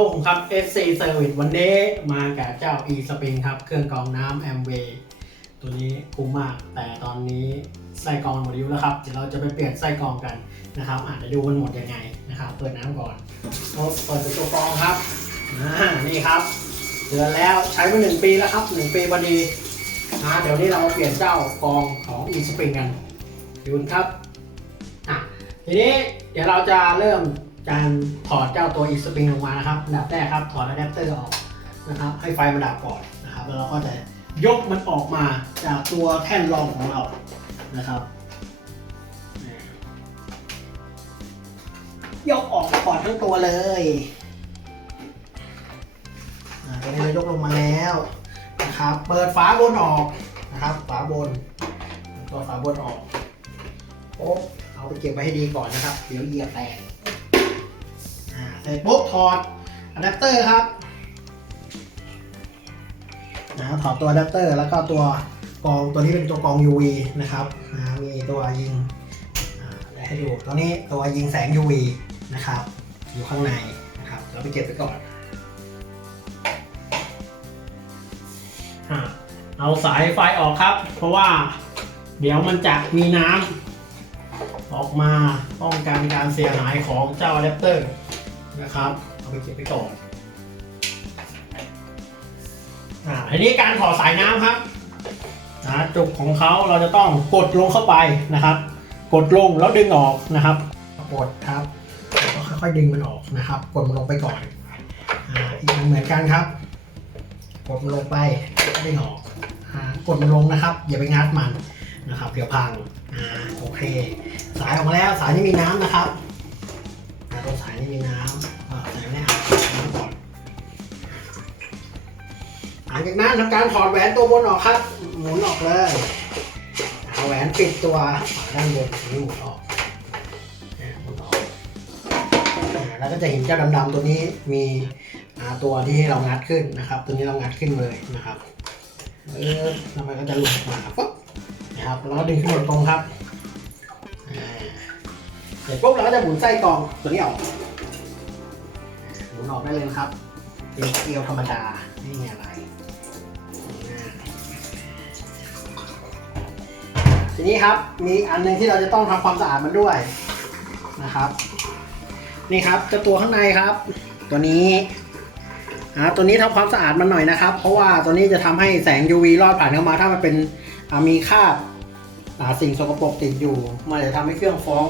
ผมครับ SC Service วันนี้มากับเจ้า e Spring ครับ เครื่องกรองน้ำ Amway ตัวนี้คุ้มมาก แต่ตอนนี้ไส้กรองหมดอายุแล้วครับ เดี๋ยวเราจะไปเปลี่ยนไส้กรองกันนะครับอะเดี๋ยวดูมันหมดยังไงนะครับ เปิดน้ำก่อนเราเปิดเป็นตัวกรองครับนี่ครับเดือนแล้วใช้มาหนึ่งปีแล้วครับหนึ่งปีพอดีอ่าเดี๋ยวนี้เราเปลี่ยนเจ้ากรองของ e Spring กันดูครับอะทีนี้เดี๋ยวเราจะเริ่ม การถอดเจ้าตัว e Spring ลงมานะครับอันดับแรกครับถอดอะแดปเตอร์ออกนะครับให้ไฟมันดับก่อนนะครับแล้วเราก็จะยกมันออกมาจากตัวแท่นรองของเรานะครับยกออกก่อนทั้งตัวเลยอ่าตอนนี้เรายกลงมาแล้วนะครับเปิดฝาบนออกนะครับฝาบนตัวฝาบนออกโป๊บเอาไปเก็บไว้ให้ดีก่อนนะครับ เดี๋ยวเหยียบแตกอ่ ร็จปุ๊บถอดอะแดปเตอร์ครับนะถอดตัวอะแดปเตอร์แล้วก็ตัวกองตัวนี้เป็นตัวกอง UV นะครับอ่ามีตัวยิงให้ดูตัวนี้ตัวยิงแสง UV นะครับ อยู่ข้างในนะครับเราไปเก็บไปก่อนเอาสายไฟออกครับ เพราะว่าเดี๋ยวมันจะมีน้ำออกมาป้องกันการเสียหายของเจ้าอะแดปเตอร์ นะครับเอาไปเก็บไปก่อนอ่าทีนี้การถอดสายน้ำครับนะจุกของเขาเราจะต้องกดลงเข้าไปนะครับ กดลงแล้วดึงออกนะครับ กดครับแล้วก็ค่อยๆดึงมันออกนะครับ กดมันลงไปก่อนอ่าอีกอันเหมือนกันครับ กดมันลงไปดึงออกอ่ากดมันลงนะครับ อย่าไปงัดมันนะครับเดี๋ยวพังอ่าโอเค สายออกมาแล้วสายนี้มีน้ำนะครับ ตรงสายนี้มีน้ำอ่าสายนี้อาบน้ำก่อนหลังจากนั้นทำการถอดแหวนตัวบนออกครับ หมุนออกเลยเอาแหวนปิดตัวด้านบนนี้หมุนออกหมุนออกแล้วก็จะเห็นเจ้าดำๆตัวนี้มีตัวที่เรางัดขึ้นนะครับ ตัวนี้เรางัดขึ้นเลยนะครับเออแล้วมันก็จะหลุดมาปุ๊บนะครับแล้วดึงขึ้นตรงครับ สร็จปุ๊บเราก็จะหมุนไส้กรองตัวนี้ออกหมุนออกได้เลยครับเป็นเกลียวธรรมดาไม่มีอะไร ทีนี้ครับมีอันหนึงที่เราจะต้องทำความสะอาดมันด้วยนะครับ นี่ครับจะตัวข้างในครับ ตัวนี้อ่าตัวนี้ทำความสะอาดมันหน่อยนะครับ เพราะว่าตัวนี้จะทำให้แสง UV ลอดผ่านเข้ามา ถ้ามันเป็นมีคราบสิ่งสกปรกติดอยู่ มันจะทำให้เครื่องฟ้อง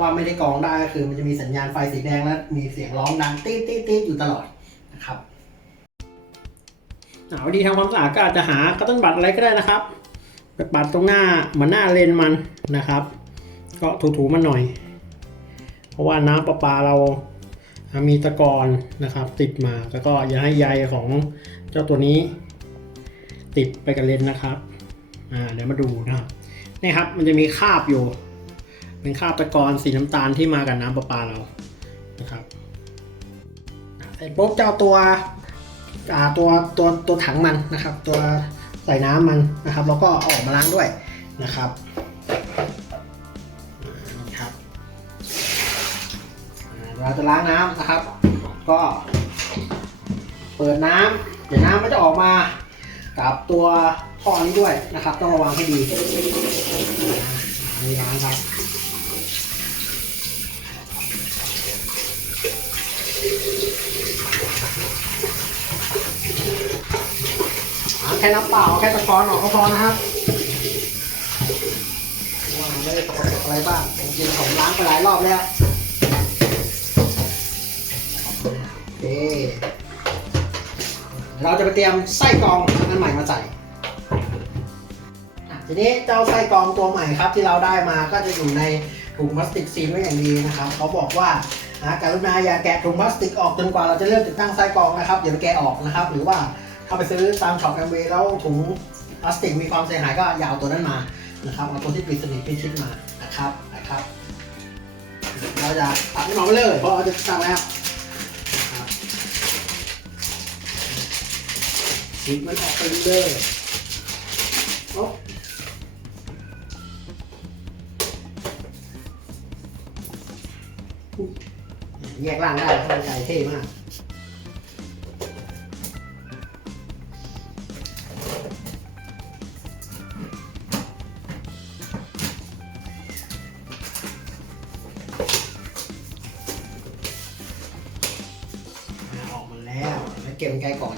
ว่าไม่ได้กรองได้ก็คือมันจะมีสัญญาณไฟสีแดงและมีเสียงร้องดังตีดตีดตีดอยู่ตลอดนะครับอ่าวิธีทำความสะอาดก็อาจจะหากระต้นบัตรอะไรก็ได้นะครับไปปัดตรงหน้าเหมือนหน้าเลนมันนะครับ ก็ถูๆมันหน่อย เพราะว่าน้ำประปาเรามีตะกอนนะครับ ติดมาแล้วก็อย่าให้ใยของเจ้าตัวนี้ ติดไปกับเลนนะครับอ่าเดี๋ยวมาดูนะครับนี่ครับมันจะมีคาบอยู่ เป็นคาบตะกอนสีน้ำตาลที่มากับน้ำประปาเรานะครับเสร็จปุ๊บจะเจ้าตัวอ่าตัวตัวตัวถังมันนะครับ ตัวใส่น้ำมันนะครับ แล้วก็เอาออกมาล้างด้วยนะครับนี่ครับเราจะล้างน้ำนะครับ ก็เปิดน้ำเดี๋ยวน้ำมันจะออกมากับตัวท่อนี้ด้วยนะครับ ต้องระวังให้ดีอ่านี่ล้างครับ เอา แค่น้ำเปล่าแค่ตะกอนออกก็พอนะครับว่ามันไม่ได้ตกปรกอะไรบ้างจริงๆผมล้างไปหลายรอบแล้วโอเคเราจะไปเตรียมไส้กรองอันใหม่มาใส่ทีนี้เจ้าไส้กรองตัวใหม่ครับที่เราได้มาก็จะอยู่ในถุงพลาสติกซีลไว้อย่างดีนะครับเขาบอกว่านะการุณาอย่าแกะถุงพลาสติกออกจนกว่าเราจะเริ่มติดตั้งไส้กรองนะครับอย่าไปแกะออกนะครับ หรือว่า ถ้าไปซื้อตามช็อปแอมเวย์แล้วถุงพลาสติกมีความเสียหายก็อย่าเอาตัวนั้นมานะครับเอาตัวที่ปิดสนิทปิดชิดมานะครับนะครับ เราจะตัดให้มันไปเลยเพราะเราจะตั้งแล้วปิดมันออกไปเลยโอ๊ะแยกล่างได้เข้าใจเท่มาก เก็บมันไกลก่อน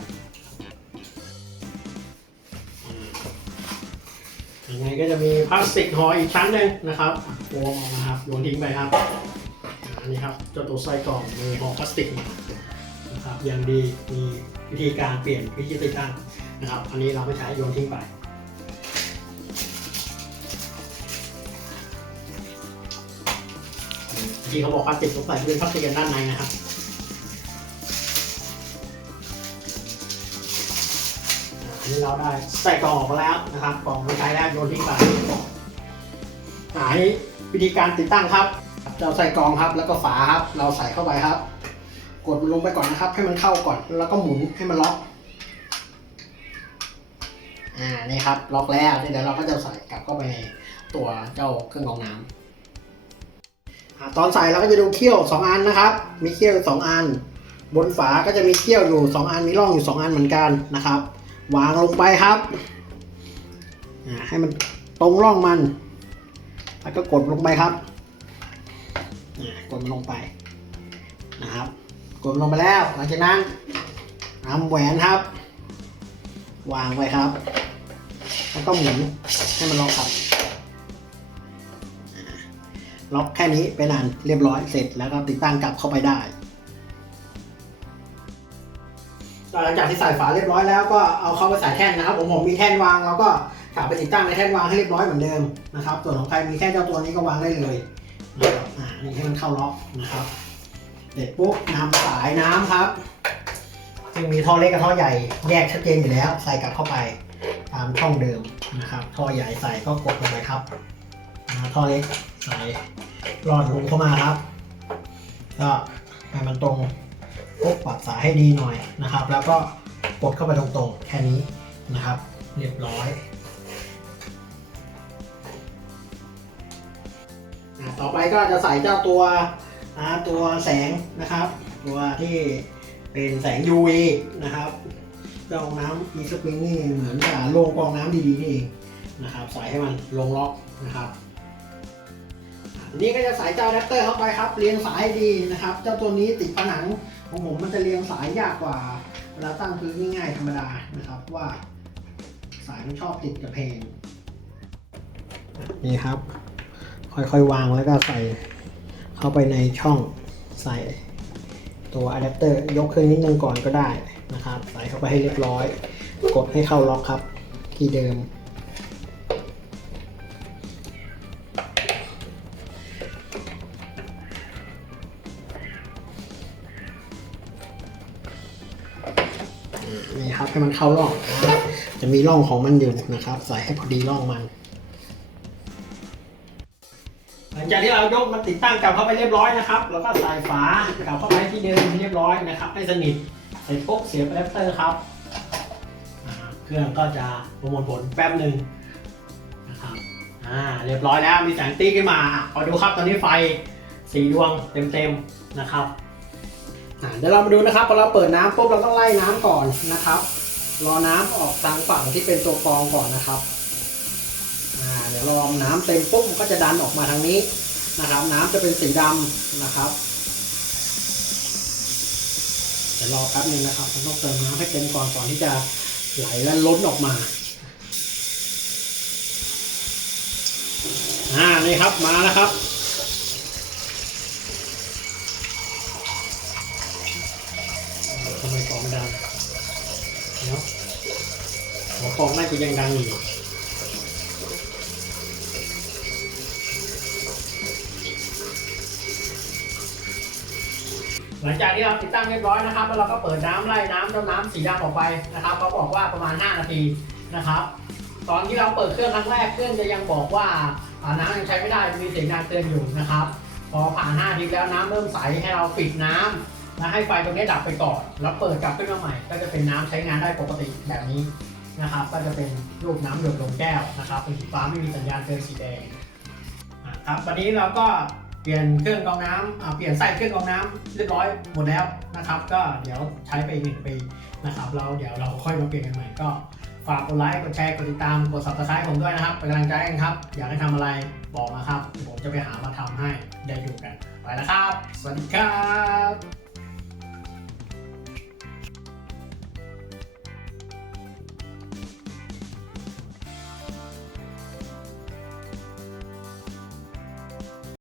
ยังไงก็จะมีพลาสติกห่ออีกชั้นหนึ่งนะครับโฟมออกมาครับโยนทิ้งไปครับอันนี้ครับเจ้าตัวไส้กรองมีห่อพลาสติกมานะครับย่างดีมีวิธีการเปลี่ยนวิธีติดตั้งนะครับ อันนี้เราไม่ใช้โยนทิ้งไปที่เขาบอกพลาสติกสงสัยเป็นพลาสติกด้านในนะครับ นี้เราได้ใส่กล่องออกมาแล้วนะครับกล่องไม่ใช้แล้วโยนทิ้งไปอ่าอันนี้วิธีการติดตั้งครับ เราใส่กล่องครับ แล้วก็ฝาครับ เราใส่เข้าไปครับ กดมันลงไปก่อนนะครับ ให้มันเข้าก่อนแล้วก็หมุนให้มันล็อกอ่านี่ครับล็อกแล้วเดี๋ยวเราก็จะใส่กลับเข้าไปตัวเจ้าเครื่องกรองน้ำอ่าตอนใส่เราก็จะดูเขี้ยวสองอันนะครับ มีเขี้ยวอยู่สองอัน บนฝาก็จะมีเขี้ยวอยู่สองอันมีร่องอยู่สองอันเหมือนกันนะครับ วางลงไปครับ ให้มันตรงร่องมัน แล้วก็กดลงไปครับ กดมันลงไปนะครับ กดลงไปแล้ว หลังจากนั้นนำแหวนครับ วางไว้ครับ แล้วก็หมุนให้มันล็อกครับล็อกแค่นี้เป็นอันเรียบร้อยเสร็จแล้วก็ติดตั้งกลับเข้าไปได้ หลังจากที่ใส่ฝาเรียบร้อยแล้วก็เอาเข้าไปใส่แท่นนะครับ ผมผมมีแท่นวางแล้วก็กลับไปติดตั้งในแท่นวางให้เรียบร้อยเหมือนเดิมนะครับ ส่วนของใครมีแค่เจ้าตัวนี้ก็วางได้เลยนะครับอ่านี่ให้มันเข้าล็อกนะครับเสร็จปุ๊บนำสายน้ำครับซึ่งมีท่อเล็กกับท่อใหญ่แยกชัดเจนอยู่แล้ว ใส่กลับเข้าไปตามช่องเดิมนะครับท่อใหญ่ใส่ก็กดลงไปครับท่อเล็กใส่รอดลงเข้ามาครับ ก็ให้มันตรง กบปรับสายให้ดีหน่อยนะครับ แล้วก็กดเข้าไปตรงๆ แค่นี้นะครับ เรียบร้อยต่อไปก็จะใส่เจ้าตัวตัวแสงนะครับ ตัวที่เป็นแสง UV นะครับเจ้าน้ำมีสปริงนี่เหมือนกับโรงกองน้ำดีๆนี่เองนะครับ ใส่ให้มันลงล็อกนะครับนนี้ก็จะสายเจ้าแรปเตอร์เข้าไปครับเรียงสายดีนะครับ เจ้าตัวนี้ติดผนัง ของผมมันจะเรียงสายยากกว่าเวลาตั้งพื้นง่ายๆธรรมดานะครับว่า สายมันชอบติดกับเพลงนี่ครับ ค่อยๆวางแล้วก็ใส่เข้าไปในช่องใส่ตัวอะแดปเตอร์ยกขึ้นนิดนึงก่อนก็ได้นะครับ ใส่เข้าไปให้เรียบร้อย กดให้เข้าล็อกครับที่เดิม ให้มันเข้าร่องนะครับจะมีร่องของมันอยู่นะครับ ใส่ให้พอดีร่องมัน หลังจากที่เรายกมันติดตั้งกลับเข้าไปเรียบร้อยนะครับเราก็ใส่ฝากลับเข้าไปที่เดิมเรียบร้อยนะครับ ให้สนิทเสร็จปุ๊บเสียบอะแดปเตอร์ครับอ่าเครื่องก็จะประมวลผลแป๊บหนึ่งนะครับอ่าเรียบร้อยแล้วมีแสงตีขึ้นมาเอาดูครับตอนนี้ไฟสีดวงเต็มๆนะครับอ่าเดี๋ยวเรามาดูนะครับพอเราเปิดน้ำปุ๊บเราต้องไล่น้ำก่อนนะครับ รอน้ำออกทางฝั่งที่เป็นตัวกรองก่อนนะครับอ่าเดี๋ยวรอน้ำเต็มปุ๊บมันก็จะดันออกมาทางนี้นะครับ น้ำจะเป็นสีดำนะครับเดี๋ยวรอแป๊บนึงนะครับมันต้องเติมน้ำให้เต็มก่อนก่อนที่จะไหลและล้นออกมาอ่านี่ครับมาแล้วครับ ยังดังอยู่หลังจากที่เราติดตั้งเรียบร้อยนะครับ แล้วเราก็เปิดน้ำไล่น้ำจ้าน้ำสีดำออกไปนะครับเขาบอกว่าประมาณ 5 นาทีนะครับ ตอนที่เราเปิดเครื่องครั้งแรกเครื่องจะยังบอกว่าน้ำยังใช้ไม่ได้มีเสียงดังเตือนอยู่นะครับ พอผ่าน 5 นาทีแล้วน้ำเริ่มใสให้เราปิดน้ำแล้วให้ไฟตรงนี้ดับไปก่อน แล้วเปิดกลับขึ้นมาใหม่ ก็จะเป็นน้ำใช้งานได้ปกติแบบนี้ นะครับ ก็จะเป็นรูปน้ำหยดลงแก้วนะครับเป็นสีฟ้าไม่มีสัญญาณเตือนสีแดงอะครับวันนี้เราก็เปลี่ยนเครื่องกรองน้ำเปลี่ยนไส้เครื่องกรองน้ำเรียบร้อยหมดแล้วนะครับ ก็เดี๋ยวใช้ไปอีกหนึ่งปีนะครับเราเดี๋ยวเราค่อยมาเปลี่ยนกันใหม่ก็ฝากกดไลค์กดแชร์กดติดตามกด subscribe ผมด้วยนะครับเป็นกำลังใจกันครับ อยากให้ทำอะไรบอกนะครับ ผมจะไปหามาทำให้ได้ดูกันไปแล้วครับ สวัสดีครับ